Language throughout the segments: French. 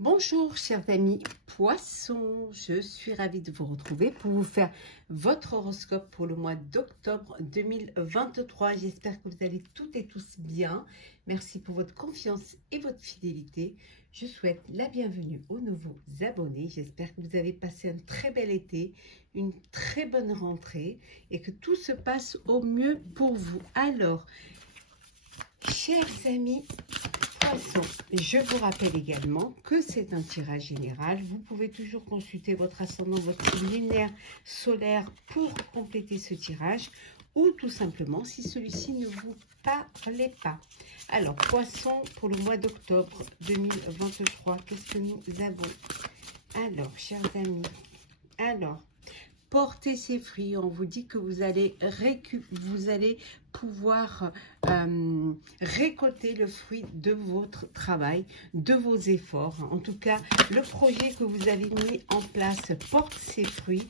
Bonjour chers amis poissons, je suis ravie de vous retrouver pour vous faire votre horoscope pour le mois d'octobre 2023. J'espère que vous allez toutes et tous bien. Merci pour votre confiance et votre fidélité. Je souhaite la bienvenue aux nouveaux abonnés. J'espère que vous avez passé un très bel été, une très bonne rentrée et que tout se passe au mieux pour vous. Alors, chers amis poissons, je vous rappelle également que c'est un tirage général. Vous pouvez toujours consulter votre ascendant, votre signe lunaire, solaire pour compléter ce tirage ou tout simplement si celui-ci ne vous parlait pas. Alors, poissons pour le mois d'octobre 2023, qu'est-ce que nous avons? Alors, chers amis, portez ses fruits. On vous dit que vous allez pouvoir récolter le fruit de votre travail, de vos efforts. En tout cas, le projet que vous avez mis en place porte ses fruits.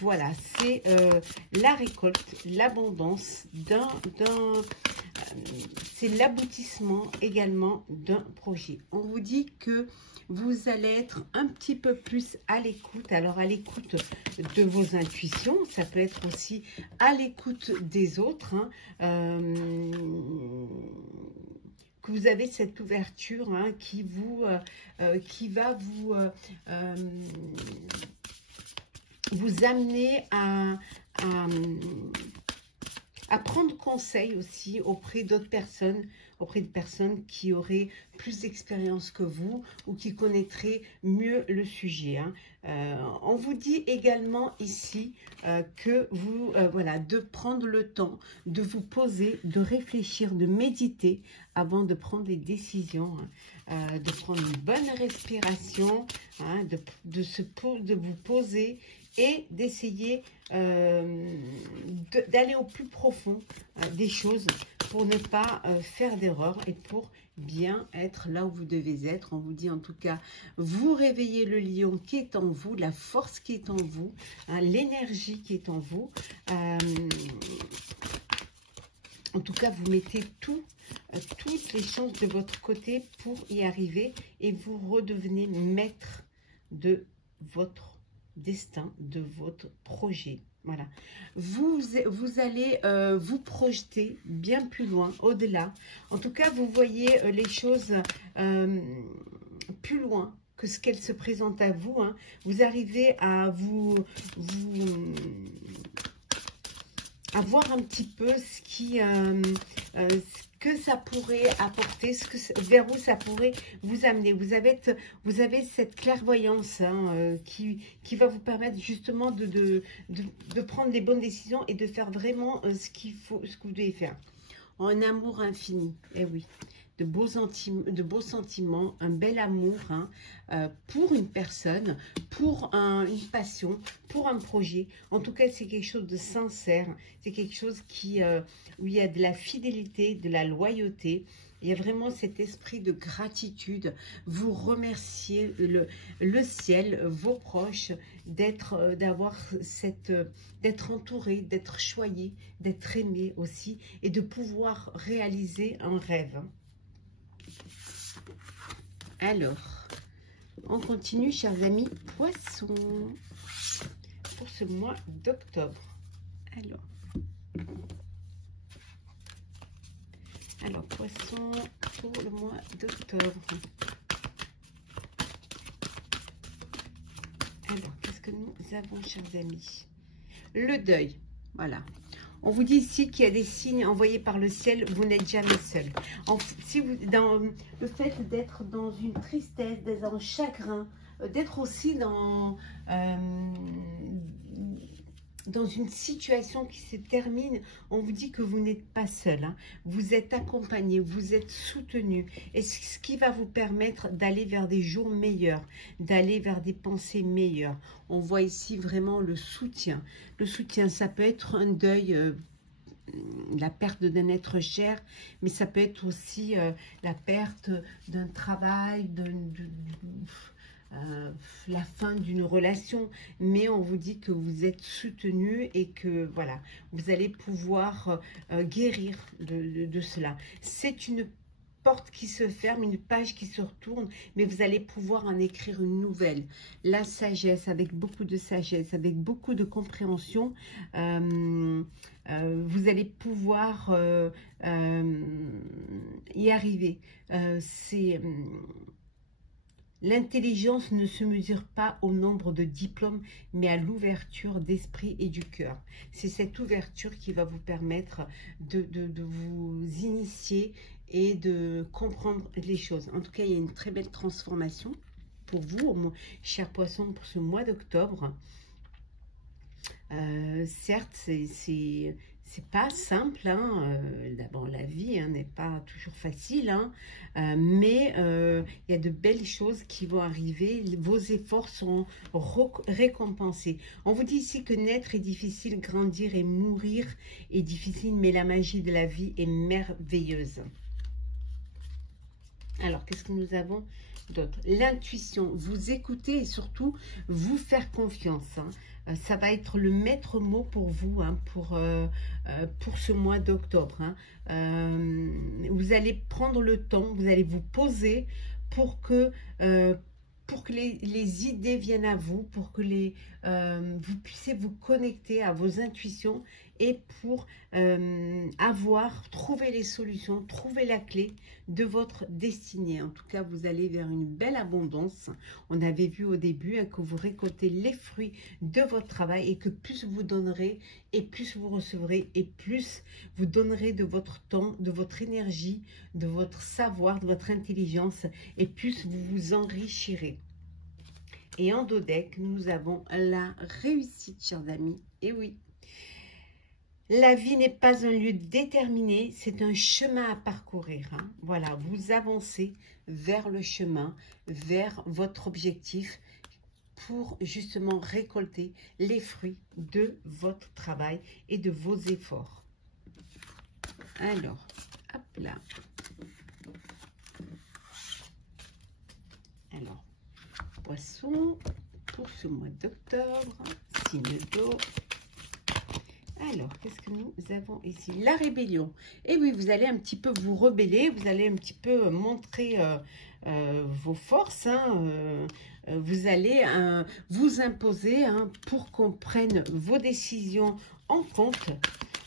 Voilà, c'est la récolte, l'abondance c'est l'aboutissement également d'un projet. On vous dit que vous allez être un petit peu plus à l'écoute. Alors, à l'écoute de vos intuitions, ça peut être aussi à l'écoute des autres, que vous avez cette ouverture qui va vous amener à prendre conseil aussi auprès d'autres personnes, auprès de personnes qui auraient plus d'expérience que vous ou qui connaîtraient mieux le sujet. On vous dit également ici que vous, voilà, de prendre le temps de vous poser, de réfléchir, de méditer avant de prendre des décisions, de prendre une bonne respiration, de vous poser et d'essayer d'aller au plus profond des choses pour ne pas faire d'erreur et pour bien être là où vous devez être. On vous dit en tout cas, vous réveillez le lion qui est en vous, la force qui est en vous, l'énergie qui est en vous. En tout cas, vous mettez toutes les chances de votre côté pour y arriver et vous redevenez maître de votre destin, de votre projet. Voilà, vous allez vous projeter bien plus loin, au-delà. En tout cas, vous voyez les choses plus loin que ce qu'elles se présentent à vous. Vous arrivez à à voir un petit peu ce que ça pourrait apporter, vers où ça pourrait vous amener. Vous avez cette clairvoyance qui va vous permettre justement de prendre des bonnes décisions et de faire vraiment ce que vous devez faire. Un amour infini, eh oui. De beaux sentiments, un bel amour pour une personne, pour une passion, pour un projet. En tout cas, c'est quelque chose de sincère. C'est quelque chose où il y a de la fidélité, de la loyauté. Il y a vraiment cet esprit de gratitude. Vous remerciez le ciel, vos proches, d'être entouré, d'être choyé, d'être aimé aussi et de pouvoir réaliser un rêve. Alors, on continue, chers amis poissons, pour ce mois d'octobre. Alors, poissons pour le mois d'octobre. Alors, qu'est-ce que nous avons, chers amis? Le deuil, voilà. On vous dit ici qu'il y a des signes envoyés par le ciel, vous n'êtes jamais seul. Dans le fait d'être dans une tristesse, d'être dans un chagrin, d'être aussi dans une situation qui se termine, on vous dit que vous n'êtes pas seul. Vous êtes accompagné, vous êtes soutenu. Et ce qui va vous permettre d'aller vers des jours meilleurs, d'aller vers des pensées meilleures. On voit ici vraiment le soutien. Le soutien, ça peut être un deuil, la perte d'un être cher, mais ça peut être aussi la perte d'un travail, la fin d'une relation, mais on vous dit que vous êtes soutenu et que voilà, vous allez pouvoir guérir de cela. C'est une porte qui se ferme, une page qui se retourne, mais vous allez pouvoir en écrire une nouvelle. La sagesse, avec beaucoup de sagesse, avec beaucoup de compréhension, vous allez pouvoir y arriver. L'intelligence ne se mesure pas au nombre de diplômes, mais à l'ouverture d'esprit et du cœur. C'est cette ouverture qui va vous permettre de vous initier et de comprendre les choses. En tout cas, il y a une très belle transformation pour vous, mon cher poisson, pour ce mois d'octobre. Certes, c'est pas simple, hein. D'abord, la vie n'est pas toujours facile, hein. Mais il y a de belles choses qui vont arriver. Vos efforts seront récompensés. On vous dit ici que naître est difficile, grandir et mourir est difficile, mais la magie de la vie est merveilleuse. Alors, qu'est-ce que nous avons d'autre? L'intuition, vous écouter et surtout vous faire confiance, hein. Ça va être le maître mot pour vous, hein, pour ce mois d'octobre, hein. Vous allez prendre le temps, vous allez vous poser pour que les idées viennent à vous, pour que vous puissiez vous connecter à vos intuitions et pour trouver les solutions, trouver la clé de votre destinée. En tout cas, vous allez vers une belle abondance. On avait vu au début, hein, que vous récoltez les fruits de votre travail et que plus vous donnerez et plus vous recevrez et plus vous donnerez de votre temps, de votre énergie, de votre savoir, de votre intelligence et plus vous vous enrichirez. Et en dos deck, nous avons la réussite, chers amis. Et oui, la vie n'est pas un lieu déterminé, c'est un chemin à parcourir, hein. Voilà, vous avancez vers le chemin, vers votre objectif pour justement récolter les fruits de votre travail et de vos efforts. Alors, hop là. Alors, poisson, pour ce mois d'octobre, signe d'eau. Alors, qu'est-ce que nous avons ici? La rébellion. Et oui, vous allez un petit peu vous rebeller, vous allez un petit peu montrer vos forces, hein, vous allez vous imposer, hein, pour qu'on prenne vos décisions en compte.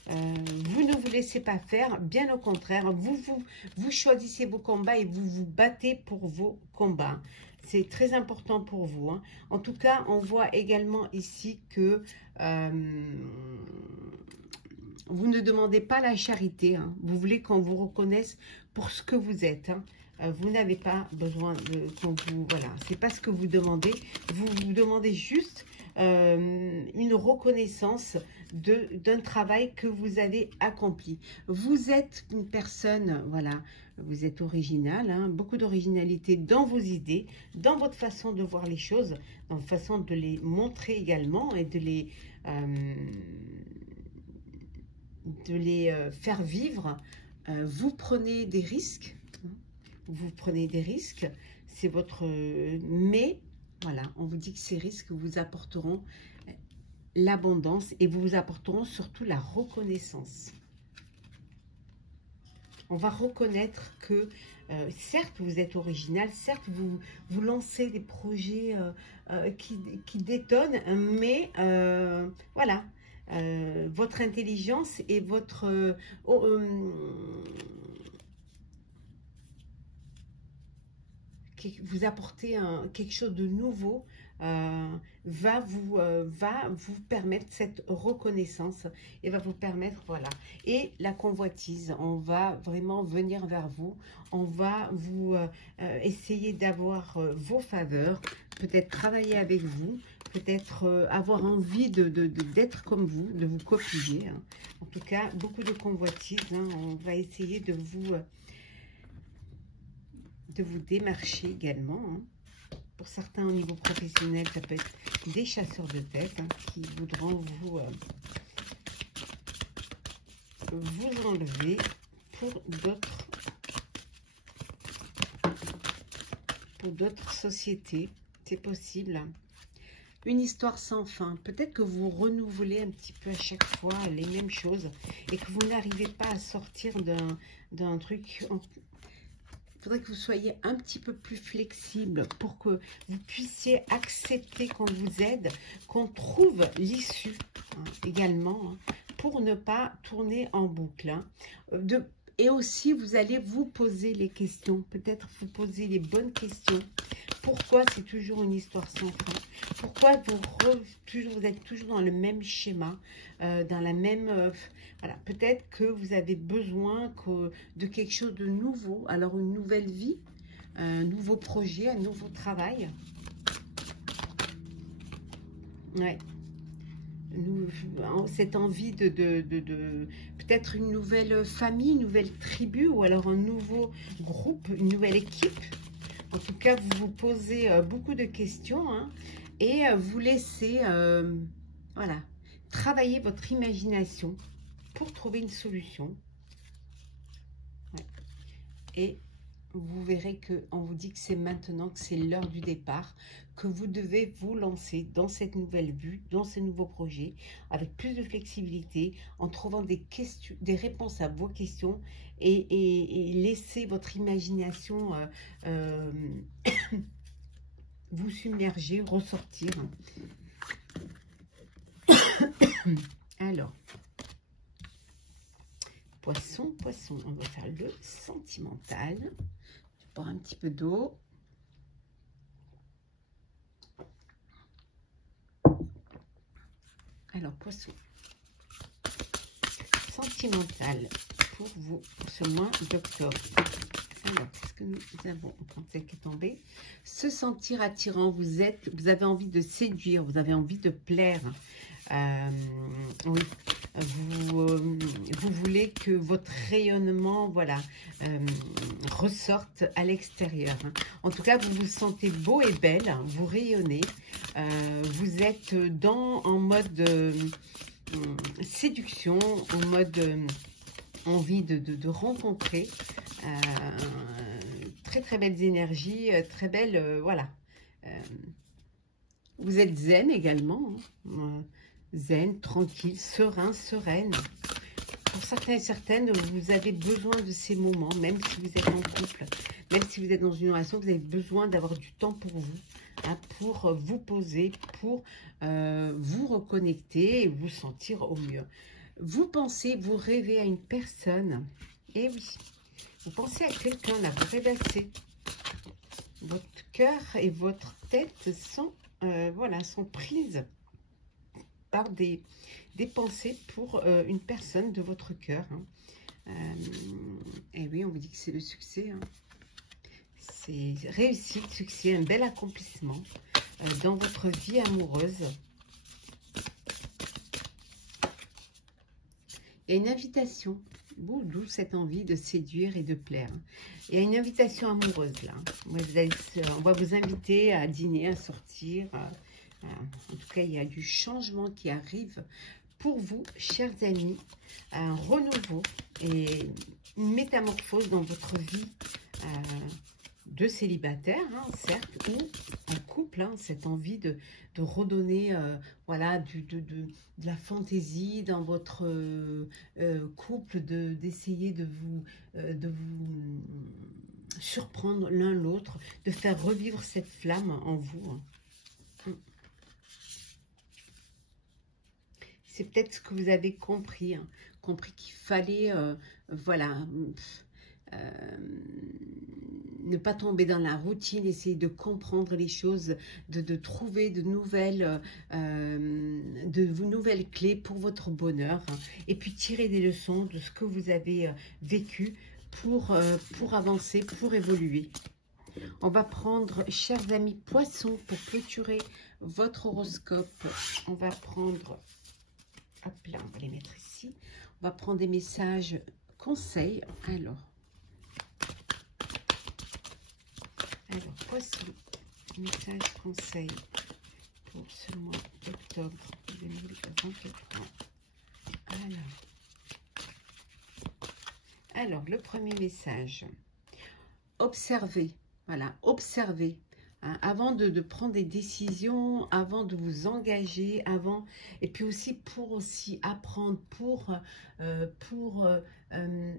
Vous ne vous laissez pas faire, bien au contraire, vous choisissez vos combats et vous vous battez pour vos combats. C'est très important pour vous, hein. En tout cas, on voit également ici que vous ne demandez pas la charité, hein. Vous voulez qu'on vous reconnaisse pour ce que vous êtes, hein. Vous n'avez pas besoin qu'on vous... Voilà, c'est pas ce que vous demandez. Vous demandez juste une reconnaissance d'un travail que vous avez accompli. Vous êtes une personne, voilà, vous êtes original, hein, beaucoup d'originalité dans vos idées, dans votre façon de voir les choses, dans votre façon de les montrer également et de les faire vivre. Vous prenez des risques, hein, vous prenez des risques, c'est votre... mais voilà, on vous dit que ces risques vous apporteront l'abondance et vous apporteront surtout la reconnaissance. On va reconnaître que, certes, vous êtes original, certes, vous lancez des projets qui détonnent, mais voilà, votre intelligence et votre... vous apporter quelque chose de nouveau, va vous permettre cette reconnaissance et va vous permettre, voilà. Et la convoitise, on va vraiment venir vers vous, on va vous essayer d'avoir vos faveurs, peut-être travailler avec vous, peut-être avoir envie d'être comme vous, de vous copier, hein. En tout cas, beaucoup de convoitise, hein. On va essayer de vous démarcher également, hein. Pour certains au niveau professionnel, ça peut être des chasseurs de tête, hein, qui voudront vous enlever. Pour d'autres sociétés, c'est possible. Une histoire sans fin. Peut-être que vous renouvelez un petit peu à chaque fois les mêmes choses et que vous n'arrivez pas à sortir d'un truc. faudrait que vous soyez un petit peu plus flexible pour que vous puissiez accepter qu'on vous aide, qu'on trouve l'issue également, pour ne pas tourner en boucle. Et aussi, vous allez vous poser les questions, peut-être vous poser les bonnes questions. Pourquoi c'est toujours une histoire sans fin? Pourquoi vous êtes toujours dans le même schéma, dans la même... voilà, peut-être que vous avez besoin de quelque chose de nouveau. Alors, une nouvelle vie, un nouveau projet, un nouveau travail. Ouais. Cette envie de peut-être une nouvelle famille, une nouvelle tribu, ou alors un nouveau groupe, une nouvelle équipe. En tout cas, vous vous posez beaucoup de questions, hein, et vous laissez voilà, travailler votre imagination pour trouver une solution. Ouais. Et vous verrez qu'on vous dit que c'est maintenant, que c'est l'heure du départ, que vous devez vous lancer dans cette nouvelle vue, dans ce nouveau projet, avec plus de flexibilité, en trouvant des questions, des réponses à vos questions, et laisser votre imagination vous submerger, ressortir. Alors, poisson, on va faire le sentimental. Je bois un petit peu d'eau. Alors, poisson, sentimental pour vous ce mois d'octobre. Alors, qu'est-ce que nous avons? Quand c'est qui est tombé, se sentir attirant. Vous avez envie de séduire, vous avez envie de plaire. Oui, vous voulez que votre rayonnement, voilà, ressorte à l'extérieur. En tout cas, vous vous sentez beau et belle, vous rayonnez. Vous êtes en mode séduction, en mode envie de rencontrer. Très très belles énergies, très belles, voilà. Vous êtes zen également, hein. Zen, tranquille, serein, sereine. Pour certains et certaines, vous avez besoin de ces moments, même si vous êtes en couple, même si vous êtes dans une relation, vous avez besoin d'avoir du temps pour vous, hein, pour vous poser, pour vous reconnecter et vous sentir au mieux. Vous pensez, vous rêvez à une personne, et oui, vous pensez à quelqu'un, là, vous rêvassez. Votre cœur et votre tête sont, voilà, sont prises par des pensées pour une personne de votre cœur. Hein. Et oui, on vous dit que c'est le succès. Hein. C'est réussite, succès, un bel accomplissement dans votre vie amoureuse. Il y a une invitation, d'où cette envie de séduire et de plaire. Il y a une invitation amoureuse là. On va vous inviter à dîner, à sortir. En tout cas, il y a du changement qui arrive pour vous, chers amis. Un renouveau et une métamorphose dans votre vie de célibataire, hein, certes, ou en couple, hein, cette envie de redonner voilà, de la fantaisie dans votre couple, d'essayer de vous surprendre l'un l'autre, de faire revivre cette flamme en vous. Hein. C'est peut-être ce que vous avez compris, hein, compris qu'il fallait, voilà, ne pas tomber dans la routine, essayer de comprendre les choses, de trouver de nouvelles clés pour votre bonheur, hein, et puis tirer des leçons de ce que vous avez vécu pour avancer, pour évoluer. On va prendre, chers amis poissons, pour clôturer votre horoscope, on va prendre, hop là, on va les mettre ici, on va prendre des messages conseils. Alors, poisson, message conseil pour ce mois d'octobre 2023. Alors, le premier message, observez, voilà, observez. Hein, avant de prendre des décisions, avant de vous engager, et puis aussi pour apprendre, pour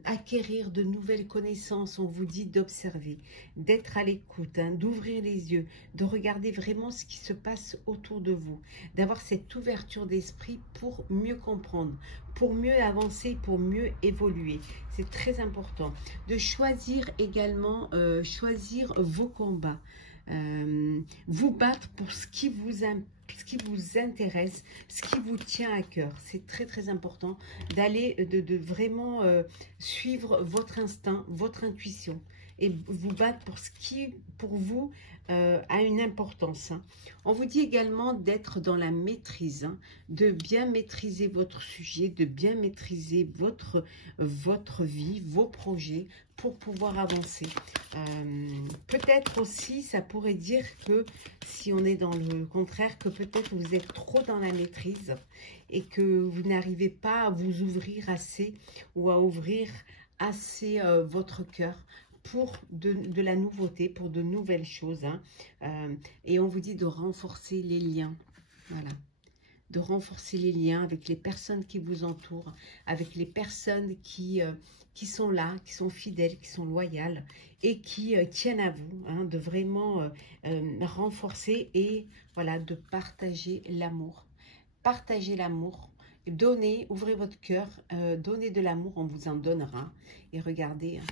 acquérir de nouvelles connaissances. On vous dit d'observer, d'être à l'écoute, hein, d'ouvrir les yeux, de regarder vraiment ce qui se passe autour de vous, d'avoir cette ouverture d'esprit pour mieux comprendre, pour mieux avancer, pour mieux évoluer. C'est très important de choisir également, choisir vos combats. Vous battre pour ce qui vous intéresse, ce qui vous tient à cœur. C'est très très important d'aller, de vraiment suivre votre instinct, votre intuition et vous battre pour ce qui pour vous a une importance. Hein. On vous dit également d'être dans la maîtrise, hein, de bien maîtriser votre sujet, de bien maîtriser votre vie, vos projets pour pouvoir avancer. Peut-être aussi, ça pourrait dire que si on est dans le contraire, que peut-être vous êtes trop dans la maîtrise et que vous n'arrivez pas à vous ouvrir assez ou à ouvrir assez votre cœur pour de la nouveauté, pour de nouvelles choses. Hein. Et on vous dit de renforcer les liens. Voilà. De renforcer les liens avec les personnes qui vous entourent, avec les personnes qui sont là, qui sont fidèles, qui sont loyales et qui tiennent à vous. Hein, de vraiment renforcer et voilà, de partager l'amour. Partagez l'amour. Donnez, ouvrez votre cœur, donnez de l'amour, on vous en donnera. Et regardez, hein,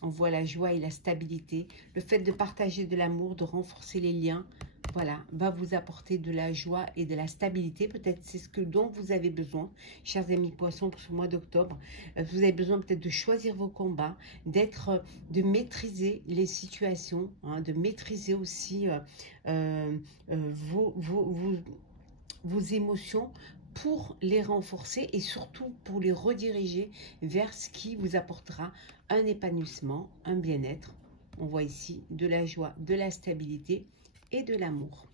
on voit la joie et la stabilité. Le fait de partager de l'amour, de renforcer les liens, voilà, va vous apporter de la joie et de la stabilité. Peut-être c'est ce dont vous avez besoin, chers amis poissons, pour ce mois d'octobre. Vous avez besoin peut-être de choisir vos combats, de maîtriser les situations, hein, de maîtriser aussi vos émotions, pour les renforcer et surtout pour les rediriger vers ce qui vous apportera un épanouissement, un bien-être. On voit ici de la joie, de la stabilité et de l'amour.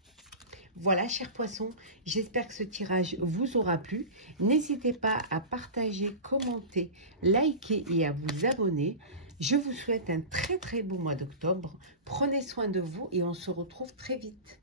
Voilà, chers poissons, j'espère que ce tirage vous aura plu. N'hésitez pas à partager, commenter, liker et à vous abonner. Je vous souhaite un très très beau mois d'octobre. Prenez soin de vous et on se retrouve très vite.